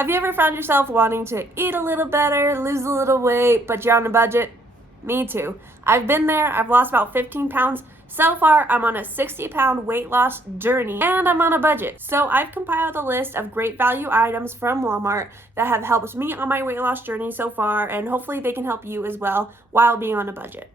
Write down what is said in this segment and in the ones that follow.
Have you ever found yourself wanting to eat a little better, lose a little weight, but you're on a budget? Me too. I've been there. I've lost about 15 pounds. So far, I'm on a 60-pound weight loss journey, and I'm on a budget. So I've compiled a list of great value items from Walmart that have helped me on my weight loss journey so far, and hopefully they can help you as well while being on a budget.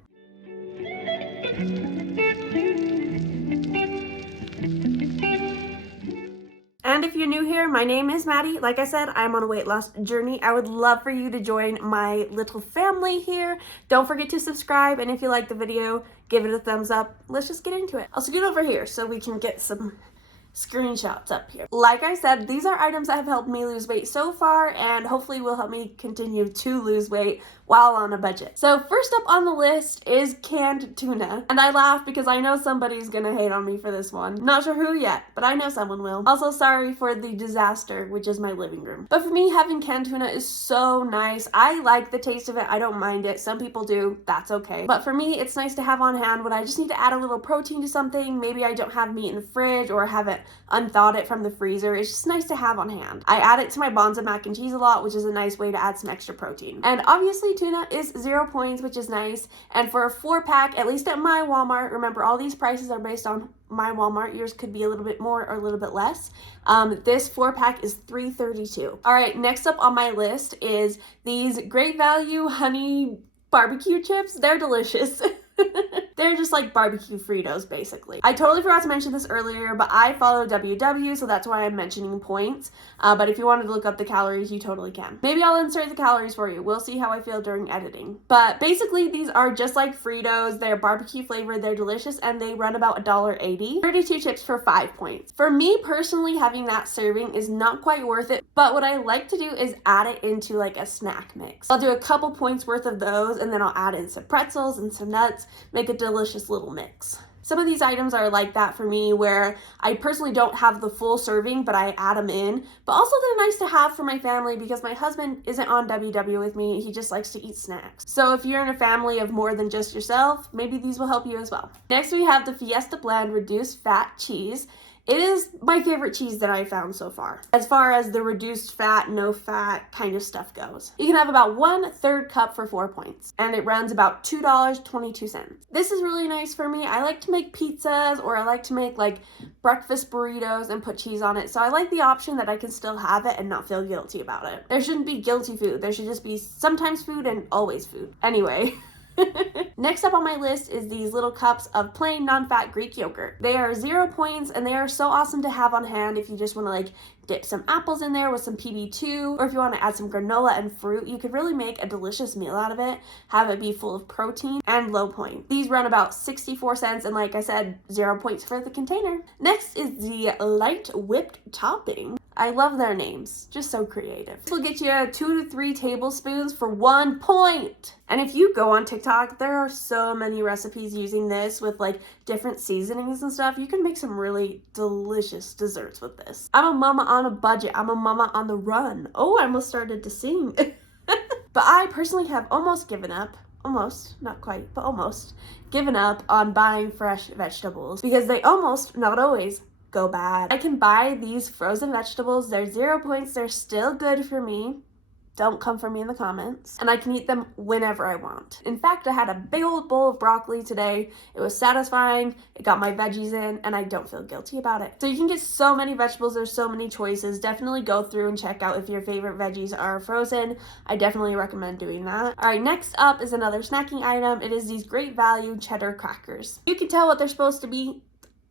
And if you're new here, my name is Maddie. Like I said, I'm on a weight loss journey. I would love for you to join my little family here. Don't forget to subscribe, and if you like the video, give it a thumbs up. Let's just get into it. I'll scoot over here so we can get some screenshots up here. Like I said, these are items that have helped me lose weight so far and hopefully will help me continue to lose weight while on a budget. So first up on the list is canned tuna. And I laugh because I know somebody's gonna hate on me for this one. Not sure who yet, but I know someone will. Also, sorry for the disaster, which is my living room. But for me, having canned tuna is so nice. I like the taste of it. I don't mind it. Some people do. That's okay. But for me, it's nice to have on hand when I just need to add a little protein to something. Maybe I don't have meat in the fridge or haven't unthawed it from the freezer. It's just nice to have on hand. I add it to my bonza mac and cheese a lot, which is a nice way to add some extra protein. And obviously tuna is 0 points, which is nice. And for a 4-pack, at least at my Walmart, remember all these prices are based on my Walmart. Yours could be a little bit more or a little bit less. This 4-pack is $3.32. All right, next up on my list is these great value honey barbecue chips. They're delicious. They're just like barbecue Fritos, basically. I totally forgot to mention this earlier, but I follow WW, so that's why I'm mentioning points. But if you wanted to look up the calories, you totally can. Maybe I'll insert the calories for you. We'll see how I feel during editing. But basically, these are just like Fritos. They're barbecue flavored, they're delicious, and they run about $1.80. 32 chips for 5 points. For me personally, having that serving is not quite worth it, but what I like to do is add it into like a snack mix. I'll do a couple points worth of those, and then I'll add in some pretzels and some nuts, make a delicious little mix. Some of these items are like that for me, where I personally don't have the full serving, but I add them in. But also they're nice to have for my family because my husband isn't on WW with me. He just likes to eat snacks. So if you're in a family of more than just yourself, maybe these will help you as well. Next, we have the Fiesta Blend Reduced Fat Cheese. It is my favorite cheese that I found so far, as far as the reduced fat, no fat kind of stuff goes. You can have about 1/3 cup for 4 points, and it runs about $2.22. This is really nice for me. I like to make pizzas, or I like to make like breakfast burritos and put cheese on it, so I like the option that I can still have it and not feel guilty about it. There shouldn't be guilty food. There should just be sometimes food and always food. Anyway. Next up on my list is these little cups of plain non-fat Greek yogurt. They are 0 points, and they are so awesome to have on hand if you just want to like dip some apples in there with some PB2, or if you want to add some granola and fruit. You could really make a delicious meal out of it, have it be full of protein and low point. These run about 64 cents, and like I said, 0 points for the container. Next is the light whipped topping. I love their names, just so creative. This will get you 2 to 3 tablespoons for 1 point. And if you go on TikTok, there are so many recipes using this with like different seasonings and stuff. You can make some really delicious desserts with this. I'm a mama on a budget. I'm a mama on the run. Oh, I almost started to sing. But I personally have almost given up. Almost, not quite, but almost given up on buying fresh vegetables because they almost, not always, go bad. I can buy these frozen vegetables. They're 0 points. They're still good for me. Don't come for me in the comments. And I can eat them whenever I want. In fact, I had a big old bowl of broccoli today. It was satisfying. It got my veggies in, and I don't feel guilty about it. So you can get so many vegetables. There's so many choices. Definitely go through and check out if your favorite veggies are frozen. I definitely recommend doing that. All right, next up is another snacking item. It is these great value cheddar crackers. You can tell what they're supposed to be.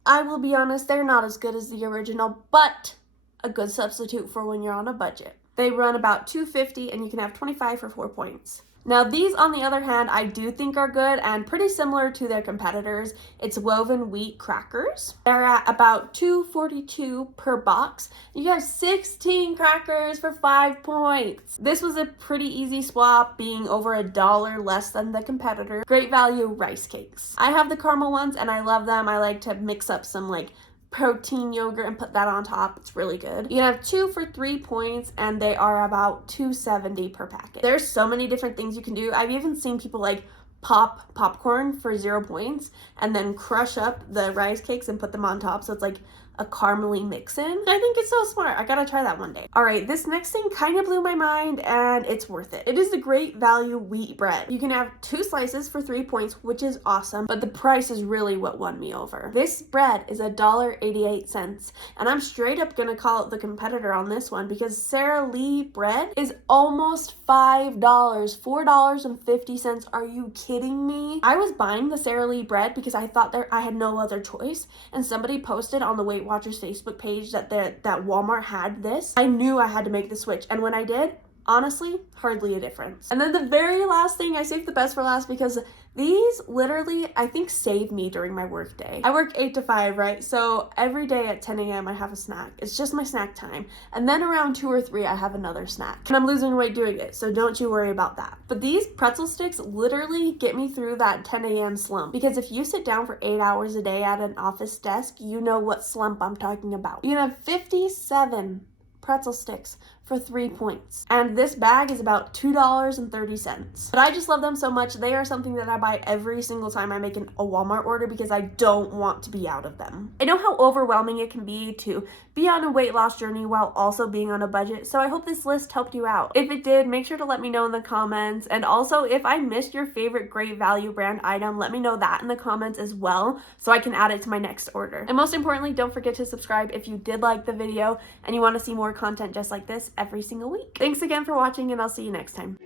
I will be honest, they're not as good as the original, but a good substitute for when you're on a budget. They run about $2.50, and you can have 25 for 4 points. Now these, on the other hand, I do think are good and pretty similar to their competitors. It's woven wheat crackers. They're at about $2.42 per box. You have 16 crackers for 5 points. This was a pretty easy swap, being over $1 less than the competitor. Great value rice cakes. I have the caramel ones and I love them. I like to mix up some like protein yogurt and put that on top. It's really good. You have 2 for 3 points, and they are about $2.70 per packet. There's so many different things you can do. I've even seen people like pop popcorn for 0 points and then crush up the rice cakes and put them on top, so it's like a caramely mix-in. I think it's so smart. I gotta try that one day. All right, this next thing kind of blew my mind, and it's worth it. It is the Great Value wheat bread. You can have 2 slices for 3 points, which is awesome, but the price is really what won me over. This bread is $1.88, and I'm straight up gonna call it the competitor on this one because Sara Lee bread is almost $5, $4.50. Are you kidding me? I was buying the Sara Lee bread because I thought I had no other choice, and somebody posted on the Weight Watchers Facebook page that Walmart had this. I knew I had to make the switch, and when I did, honestly, hardly a difference. And then the very last thing, I saved the best for last because these literally, I think, saved me during my work day. I work 8 to 5, right? So every day at 10 a.m. I have a snack. It's just my snack time. And then around 2 or 3, I have another snack. And I'm losing weight doing it, so don't you worry about that. But these pretzel sticks literally get me through that 10 a.m. slump. Because if you sit down for 8 hours a day at an office desk, you know what slump I'm talking about. You can have 57 pretzel sticks for 3 points. And this bag is about $2.30. But I just love them so much. They are something that I buy every single time I make a Walmart order because I don't want to be out of them. I know how overwhelming it can be to be on a weight loss journey while also being on a budget, so I hope this list helped you out. If it did, make sure to let me know in the comments. And also, if I missed your favorite Great Value brand item, let me know that in the comments as well so I can add it to my next order. And most importantly, don't forget to subscribe if you did like the video and you want to see more content just like this every single week. Thanks again for watching, and I'll see you next time.